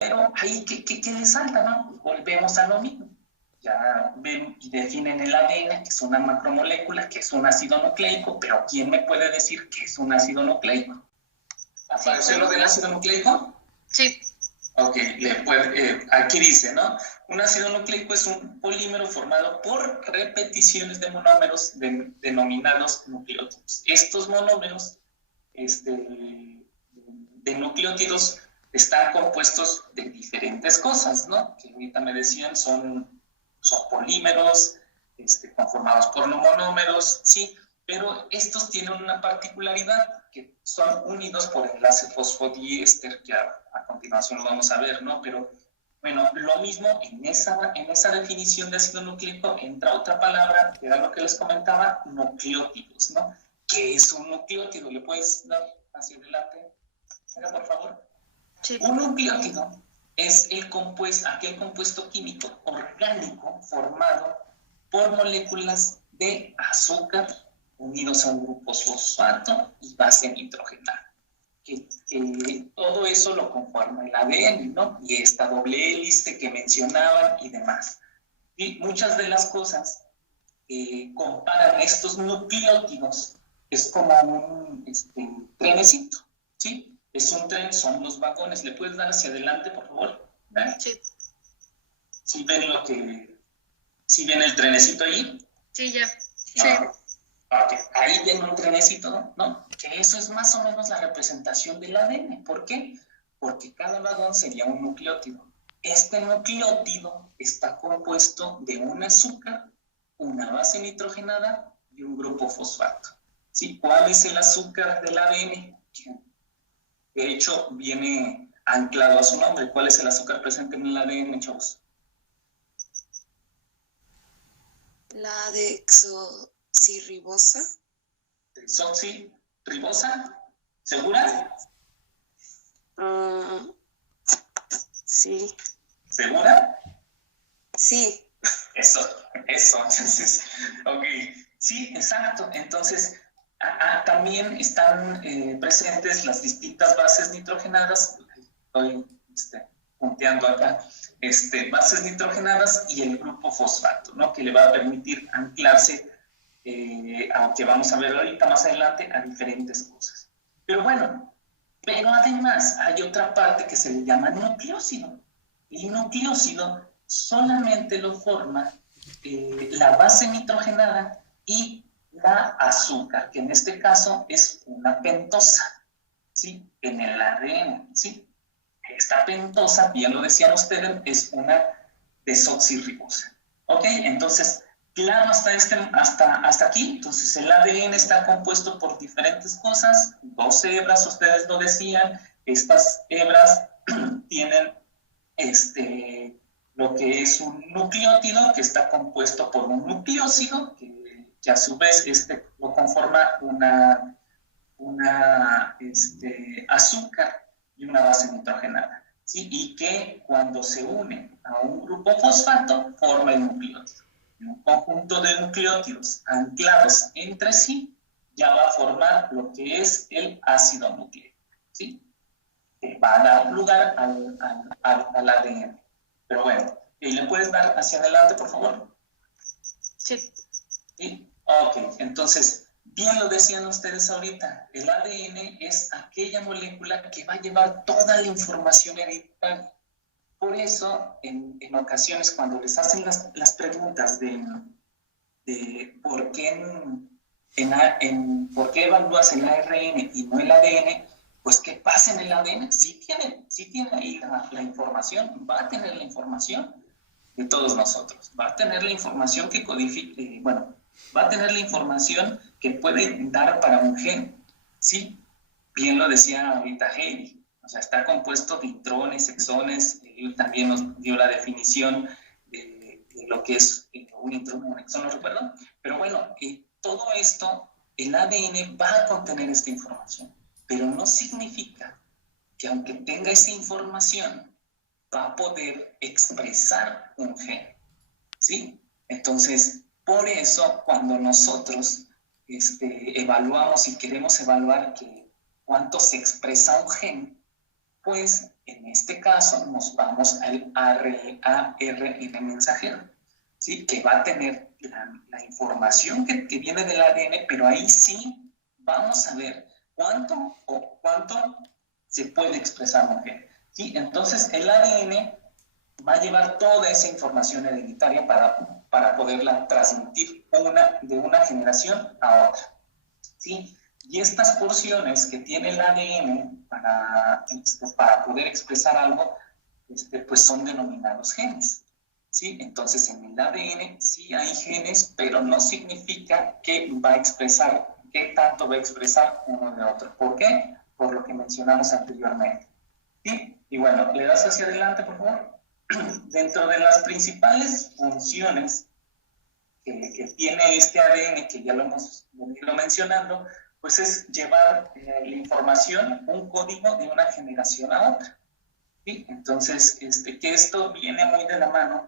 Pero ahí, ¿qué resalta, no? Volvemos a lo mismo. Ya ven y definen el ADN, que es una macromolécula, que es un ácido nucleico, pero ¿quién me puede decir que es un ácido nucleico? ¿Apareció lo del ácido nucleico? Sí. Ok, aquí dice, ¿no? Un ácido nucleico es un polímero formado por repeticiones de monómeros denominados nucleótidos. Estos monómeros de nucleótidos están compuestos de diferentes cosas, ¿no? Que ahorita me decían son polímeros conformados por monómeros, sí, pero estos tienen una particularidad, que son unidos por enlace fosfodiéster, que a continuación lo vamos a ver, ¿no? Pero bueno, lo mismo en esa definición de ácido nucleico entra otra palabra, que era lo que les comentaba, nucleótidos, ¿no? ¿Qué es un nucleótido? ¿Le puedes dar hacia adelante? Venga, por favor. Sí. Un nucleótido es aquel compuesto químico orgánico formado por moléculas de azúcar unidos a un grupo fosfato y base nitrogenada. Que todo eso lo conforma el ADN, ¿no? Y esta doble hélice que mencionaban y demás. Y muchas de las cosas comparan estos nucleótidos, es como un trenecito, ¿sí? Es un tren, son los vagones. ¿Le puedes dar hacia adelante, por favor? ¿Ven? Sí. ¿Sí ven el trenecito ahí? Sí, ya. Sí. Okay. Ahí ven un trenecito, ¿no? Que eso es más o menos la representación del ADN. ¿Por qué? Porque cada vagón sería un nucleótido. Este nucleótido está compuesto de un azúcar, una base nitrogenada y un grupo fosfato. ¿Sí? ¿Cuál es el azúcar del ADN? De hecho, viene anclado a su nombre. ¿Cuál es el azúcar presente en el ADN, chavos? La desoxirribosa. ¿Desoxirribosa? ¿Segura? Sí. ¿Segura? Sí. Eso. Entonces, ok. Sí, exacto. Entonces, también están presentes las distintas bases nitrogenadas. Estoy punteando acá. Bases nitrogenadas y el grupo fosfato, ¿no? Que le va a permitir anclarse, aunque vamos a ver ahorita más adelante, a diferentes cosas. Pero además hay otra parte que se le llama nucleócido. El nucleócido solamente lo forma la base nitrogenada y la azúcar, que en este caso es una pentosa, ¿sí? En el ADN, ¿sí? Esta pentosa, bien lo decían ustedes, es una desoxirribosa. ¿Ok? Entonces, claro, hasta aquí. Entonces, el ADN está compuesto por diferentes cosas. 12 hebras, ustedes lo decían. Estas hebras tienen lo que es un nucleótido, que está compuesto por un nucleócido, que a su vez lo conforma una azúcar y una base nitrogenada, ¿sí? Y que cuando se une a un grupo fosfato forma el nucleótido. Un conjunto de nucleótidos anclados entre sí ya va a formar lo que es el ácido nucleico, ¿sí? Que va a dar lugar al ADN. Pero bueno, ¿le puedes dar hacia adelante, por favor? Sí. ¿Sí? Ok, entonces, bien lo decían ustedes ahorita, el ADN es aquella molécula que va a llevar toda la información hereditaria. Por eso, en ocasiones, cuando les hacen las preguntas de por qué por qué evalúas el ARN y no el ADN, pues ¿qué pasa en el ADN? Sí tiene ahí la información, va a tener la información de todos nosotros, va a tener la información que codifique, va a tener la información que puede dar para un gen, ¿sí? Bien lo decía ahorita Heidi, o sea, está compuesto de intrones, exones, él también nos dio la definición de lo que es un intrón o un exón, no recuerdo, pero todo esto, el ADN va a contener esta información, pero no significa que aunque tenga esa información, va a poder expresar un gen, ¿sí? Entonces, por eso, cuando nosotros evaluamos y queremos evaluar cuánto se expresa un gen, pues en este caso nos vamos al ARN mensajero, ¿sí? Que va a tener la información que viene del ADN, pero ahí sí vamos a ver cuánto se puede expresar un gen, ¿sí? Entonces el ADN va a llevar toda esa información hereditaria para poderla transmitir de una generación a otra, ¿sí? Y estas porciones que tiene el ADN para poder expresar algo, pues son denominados genes, ¿sí? Entonces en el ADN sí hay genes, pero no significa que va a expresar, qué tanto va a expresar uno de otro. ¿Por qué? Por lo que mencionamos anteriormente, ¿sí? Y bueno, ¿le das hacia adelante, por favor? Dentro de las principales funciones que tiene este ADN, que ya lo hemos venido mencionando, pues es llevar la información, un código de una generación a otra, ¿sí? Entonces, que esto viene muy de la mano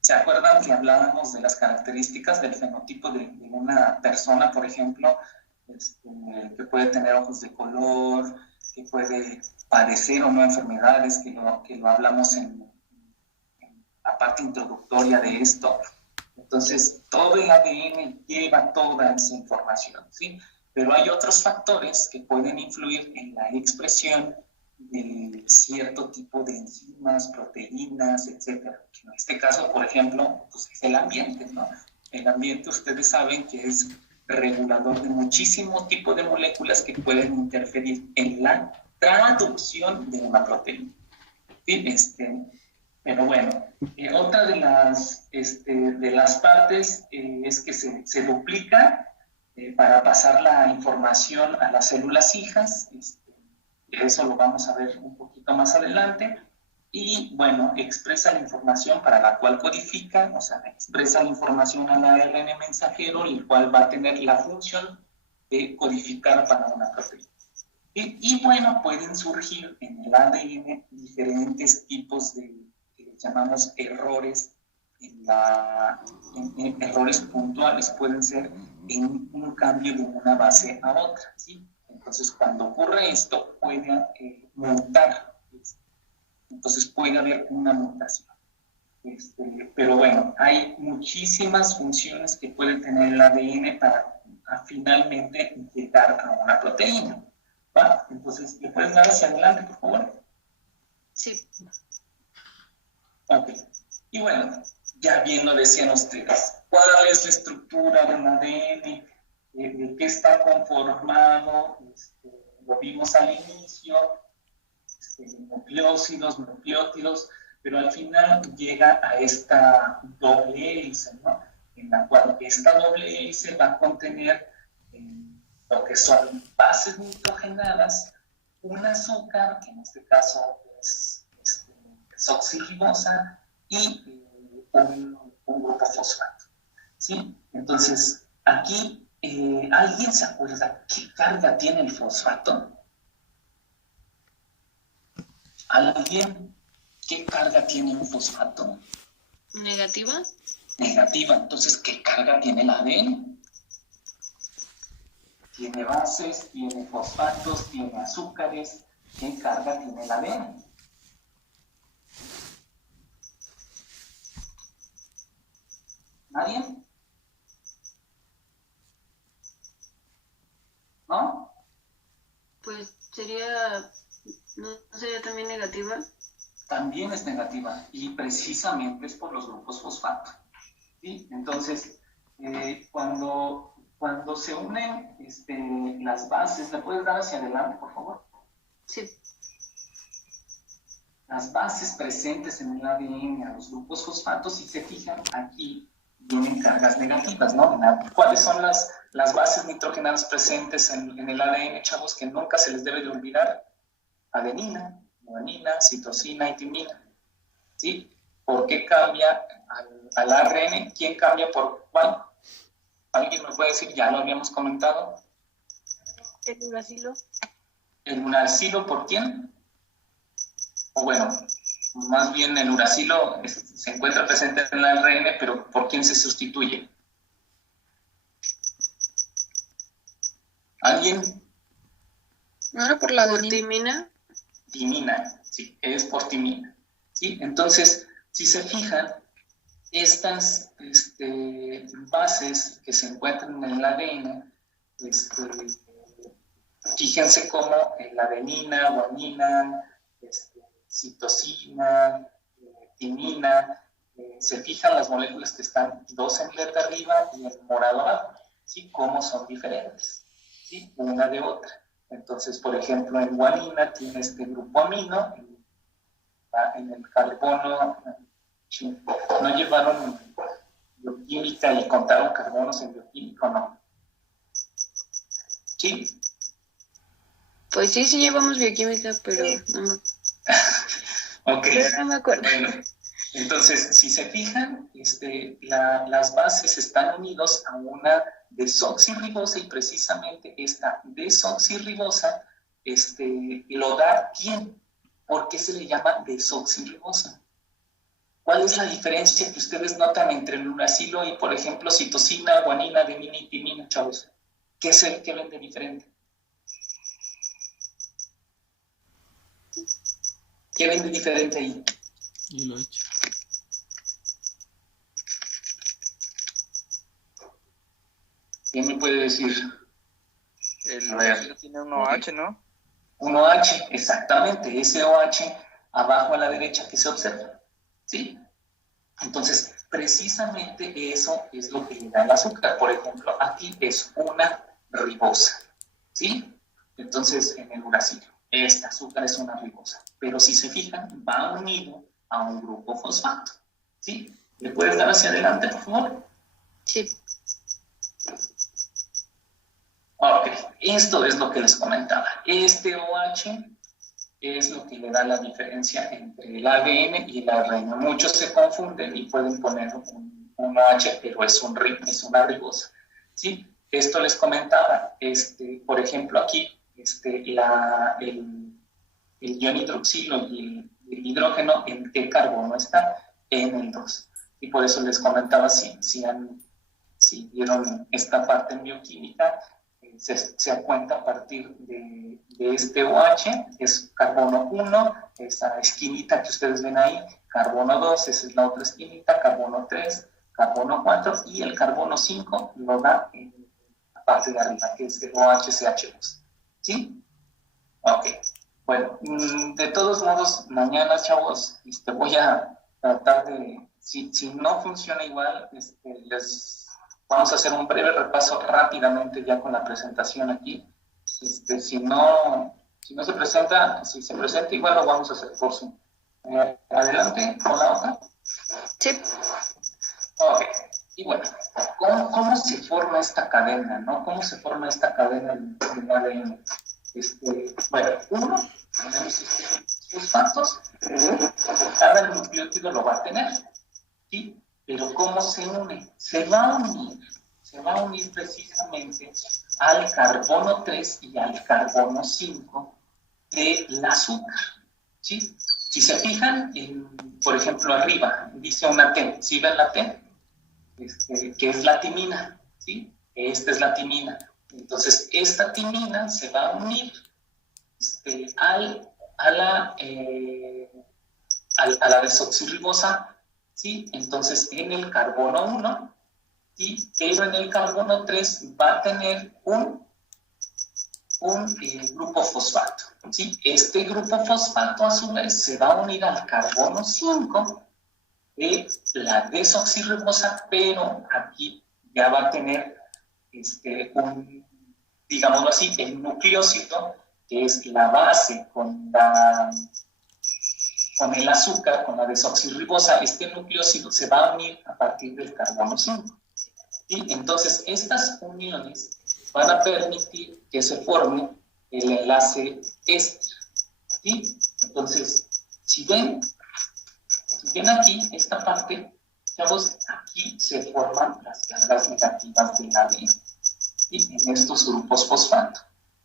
¿se acuerdan que hablábamos de las características del fenotipo de una persona, por ejemplo, que puede tener ojos de color, que puede padecer o no enfermedades, que lo hablamos en la parte introductoria de esto? Entonces, todo el ADN lleva toda esa información, ¿sí? Pero hay otros factores que pueden influir en la expresión de cierto tipo de enzimas, proteínas, etcétera. En este caso, por ejemplo, pues es el ambiente, ¿no? El ambiente, ustedes saben que es regulador de muchísimos tipos de moléculas que pueden interferir en la traducción de una proteína, ¿sí? Pero bueno, otra de las partes es que se duplica para pasar la información a las células hijas. Eso lo vamos a ver un poquito más adelante. Y bueno, expresa la información para la cual codifica, o sea, expresa la información al ARN mensajero, el cual va a tener la función de codificar para una proteína. Y bueno, pueden surgir en el ADN diferentes tipos de, que llamamos errores, errores puntuales, pueden ser en un cambio de una base a otra, ¿sí? Entonces, cuando ocurre esto, puede mutar, entonces puede haber una mutación. Pero bueno, hay muchísimas funciones que puede tener el ADN para finalmente llegar a una proteína, ¿va? Entonces, ¿le puedes dar hacia adelante, por favor? Sí. Ok. Y bueno, ya bien lo decían ustedes. ¿Cuál es la estructura del ADN? ¿De qué está conformado? Lo vimos al inicio, nucleócidos, nucleótidos, pero al final llega a esta doble hélice, ¿no? En la cual esta doble hélice va a contener lo que son bases nitrogenadas, un azúcar, que en este caso es desoxirribosa, y un grupo fosfato, ¿sí? Entonces, aquí, ¿alguien se acuerda qué carga tiene el fosfato? ¿Alguien? ¿Qué carga tiene un fosfato? ¿Negativa? Negativa. Entonces, ¿qué carga tiene el ADN? Tiene bases, tiene fosfatos, tiene azúcares. ¿Qué carga tiene el ADN? ¿Nadie? ¿No? Pues sería, ¿no sería también negativa? También es negativa, y precisamente es por los grupos fosfato, ¿sí? Entonces, cuando se unen las bases, ¿le puedes dar hacia adelante, por favor? Sí. Las bases presentes en el ADN a los grupos fosfatos, si se fijan, aquí vienen cargas negativas, ¿no? ¿Cuáles son las bases nitrogenadas presentes en el ADN, chavos, que nunca se les debe de olvidar? Adenina, guanina, citosina y timina, ¿sí? ¿Por qué cambia al ARN? ¿Quién cambia por cuál? ¿Alguien me puede decir? Ya lo habíamos comentado. ¿El uracilo? ¿El uracilo por quién? O bueno, más bien el uracilo se encuentra presente en el ARN, pero ¿por quién se sustituye? ¿Alguien? ¿No era por la ¿Por adenina? timina? Timina, sí, es por timina. ¿Sí? Entonces, si se fijan, estas bases que se encuentran en el ADN, fíjense cómo la adenina, guanina, citosina, timina, se fijan las moléculas que están dos en verde arriba y en morado abajo, ¿sí? Cómo son diferentes, ¿sí? Una de otra. Entonces, por ejemplo, en guanina tiene este grupo amino, en el carbono, no llevaron bioquímica y contaron carbonos en bioquímico, ¿no? ¿Sí? Pues sí, sí llevamos bioquímica, pero Ok. no me acuerdo. Bueno, entonces, si se fijan, las bases están unidos a una desoxirribosa y precisamente esta desoxirribosa lo da ¿quién? ¿Por qué se le llama desoxirribosa? ¿Cuál es la diferencia que ustedes notan entre el uracilo y, por ejemplo, citosina, guanina, adenina y timina, chavos? ¿Qué ven de diferente? ¿Qué ven de diferente ahí? Y lo he hecho. ¿Quién me puede decir? El A ver. uracilo tiene un OH, ¿no? Un OH, exactamente, ese OH abajo a la derecha que se observa, ¿sí? Entonces, precisamente eso es lo que le da el azúcar. Por ejemplo, aquí es una ribosa, ¿sí? Entonces, en el uracilo, este azúcar es una ribosa. Pero si se fijan, va unido a un grupo fosfato, ¿sí? ¿Le puedes dar hacia adelante, por favor? Sí. Ok, esto es lo que les comentaba. Este OH es lo que le da la diferencia entre el ADN y el ARN. Muchos se confunden y pueden poner un OH, pero es una ribosa, ¿sí? Esto les comentaba, por ejemplo, aquí el ion hidroxilo y el hidrógeno, ¿en qué carbono está? En el 2. Y por eso les comentaba, si vieron esta parte en bioquímica, se cuenta a partir de este OH, es carbono 1, esa esquinita que ustedes ven ahí, carbono 2, esa es la otra esquinita, carbono 3, carbono 4, y el carbono 5 lo da en la parte de arriba, que es el OHCH2. ¿Sí? Ok. Bueno, de todos modos, mañana, chavos, voy a tratar de, si no funciona igual, vamos a hacer un breve repaso rápidamente ya con la presentación aquí. Si no se presenta, si se presenta igual lo vamos a hacer por Zoom. Adelante con la otra. Sí. Ok. Y bueno, ¿cómo se forma esta cadena, no? ¿Cómo se forma esta cadena de ADN? Bueno, tenemos fosfatos, cada nucleótido lo va a tener, ¿sí? Pero ¿cómo se une? Se va a unir precisamente al carbono 3 y al carbono 5 del azúcar, ¿sí? Si se fijan, por ejemplo, arriba dice una T, ¿sí ven la T? Que es la timina, ¿sí? Esta es la timina. Entonces, esta timina se va a unir a la desoxirribosa, ¿sí? Entonces, en el carbono 1, ¿sí? Pero en el carbono 3 va a tener un grupo fosfato, ¿sí? Este grupo fosfato, a su vez, se va a unir al carbono 5 de la desoxirribosa, pero aquí ya va a tener digámoslo así, el nucleócido, que es la base con el azúcar, con la desoxirribosa. Este nucleócido se va a unir a partir del carbono 5. ¿Sí? Entonces, estas uniones van a permitir que se forme el enlace éster. ¿Sí? Entonces, si ven aquí esta parte, chavos, aquí se forman las cargas negativas del ADN, ¿sí? En estos grupos fosfato,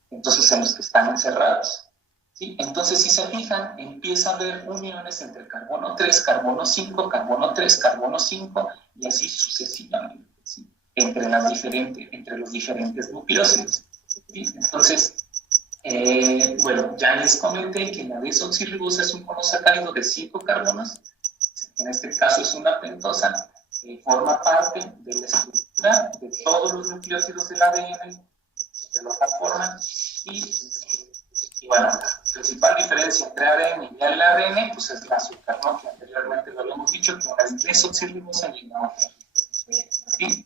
entonces en los que están encerrados, ¿sí? Entonces, si se fijan, empieza a haber uniones entre el carbono 3, carbono 5, carbono 3, carbono 5, y así sucesivamente, ¿sí? Entre los diferentes nucleósidos. ¿Sí? Entonces, bueno, ya les comenté que la desoxirribosa es un monosacárido de 5 carbonos, en este caso es una pentosa, forma parte de la estructura de todos los nucleótidos del ADN, de la forma, y bueno, la principal diferencia entre ADN y el ADN, pues es la azúcar, ¿no? Que anteriormente lo habíamos dicho, que una es desoxirribosa y la otra. ¿Sí?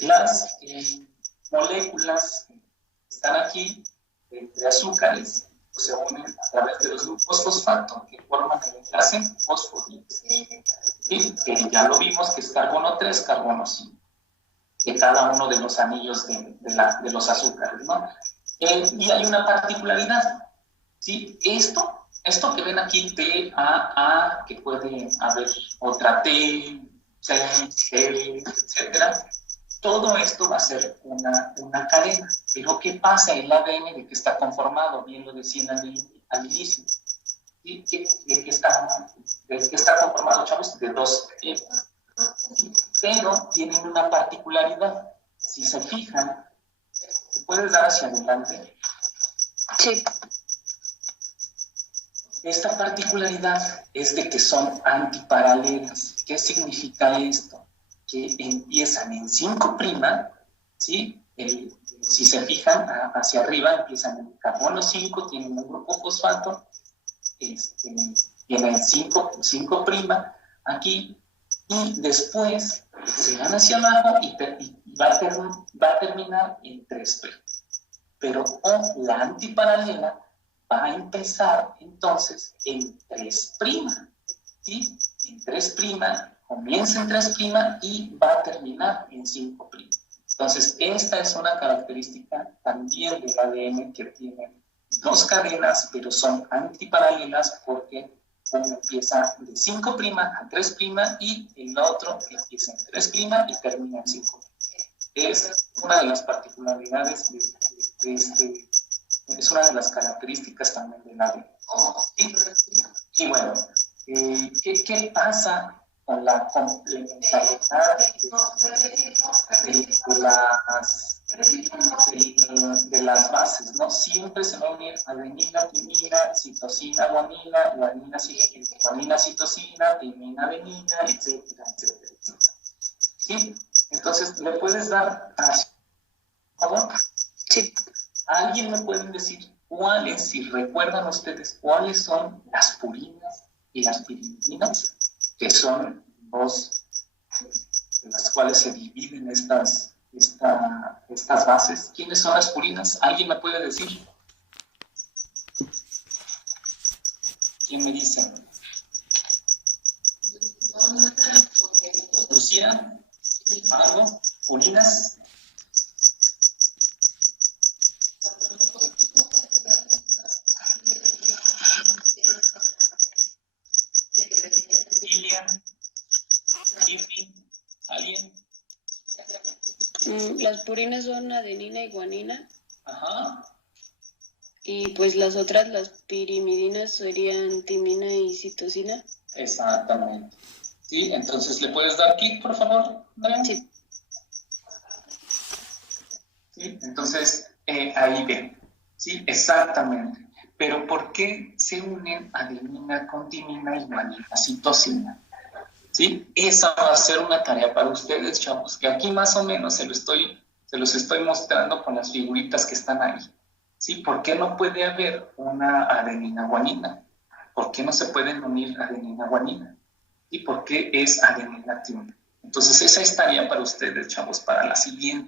Las moléculas que están aquí, de azúcares, pues se unen a través de los grupos fosfato, que forman el enlace fosfodílice. ¿Sí? Que ya lo vimos, que es carbono 3, carbono 5, de cada uno de los anillos de los azúcares, ¿no? Y hay una particularidad, ¿sí? Esto que ven aquí, T, A, que puede haber otra T, C, L, etcétera, todo esto va a ser una cadena. Pero ¿qué pasa? El ADN de que está conformado, bien lo decían al inicio. ¿Sí? ¿De qué está conformado, chavos? De 2 E. Pero tienen una particularidad. Si se fijan, ¿se puede dar hacia adelante? Sí. Esta particularidad es de que son antiparalelas. ¿Qué significa esto? Que empiezan en 5', ¿sí? Si se fijan hacia arriba, empiezan en carbono 5, tienen un grupo fosfato, tienen 5' aquí, y después se van hacia abajo y va a terminar en 3'. Pero la antiparalela va a empezar entonces en 3', ¿sí? En 3', comienza en 3' y va a terminar en 5'. Entonces, esta es una característica también del ADN, que tiene 2 cadenas, pero son antiparalelas, porque uno empieza de 5' a 3' y el otro empieza en 3' y termina en 5'. Es una de las particularidades es una de las características también del ADN. Y bueno, ¿qué pasa con la complementariedad de las bases, ¿no? Siempre se va a unir adenina, timina, citosina, guanina, guanina, citosina, timina, adenina, etcétera, etcétera, etcétera. ¿Sí? Entonces, ¿le puedes dar por favor? Sí. ¿Alguien me puede decir cuáles, si recuerdan ustedes, cuáles son las purinas y las pirimidinas, que son dos de las cuales se dividen estas bases? ¿Quiénes son las purinas? ¿Alguien me puede decir? ¿Quién me dice? Lucía, algo, purinas. Lilian, Tiffy, ¿alguien? Las purinas son adenina y guanina. Ajá. Y pues las otras, las pirimidinas, serían timina y citosina. Exactamente. ¿Sí? Entonces, ¿le puedes dar clic, por favor, Andrea? Sí. ¿Sí? Entonces, ahí ven. ¿Sí? Exactamente. Pero ¿por qué se unen adenina con timina y guanina, citosina? ¿Sí? Esa va a ser una tarea para ustedes, chavos, que aquí más o menos se los estoy mostrando con las figuritas que están ahí. ¿Sí? ¿Por qué no puede haber una adenina-guanina? ¿Por qué no se pueden unir adenina-guanina? ¿Y por qué es adenina-timina? Entonces, esa es tarea para ustedes, chavos, para la siguiente.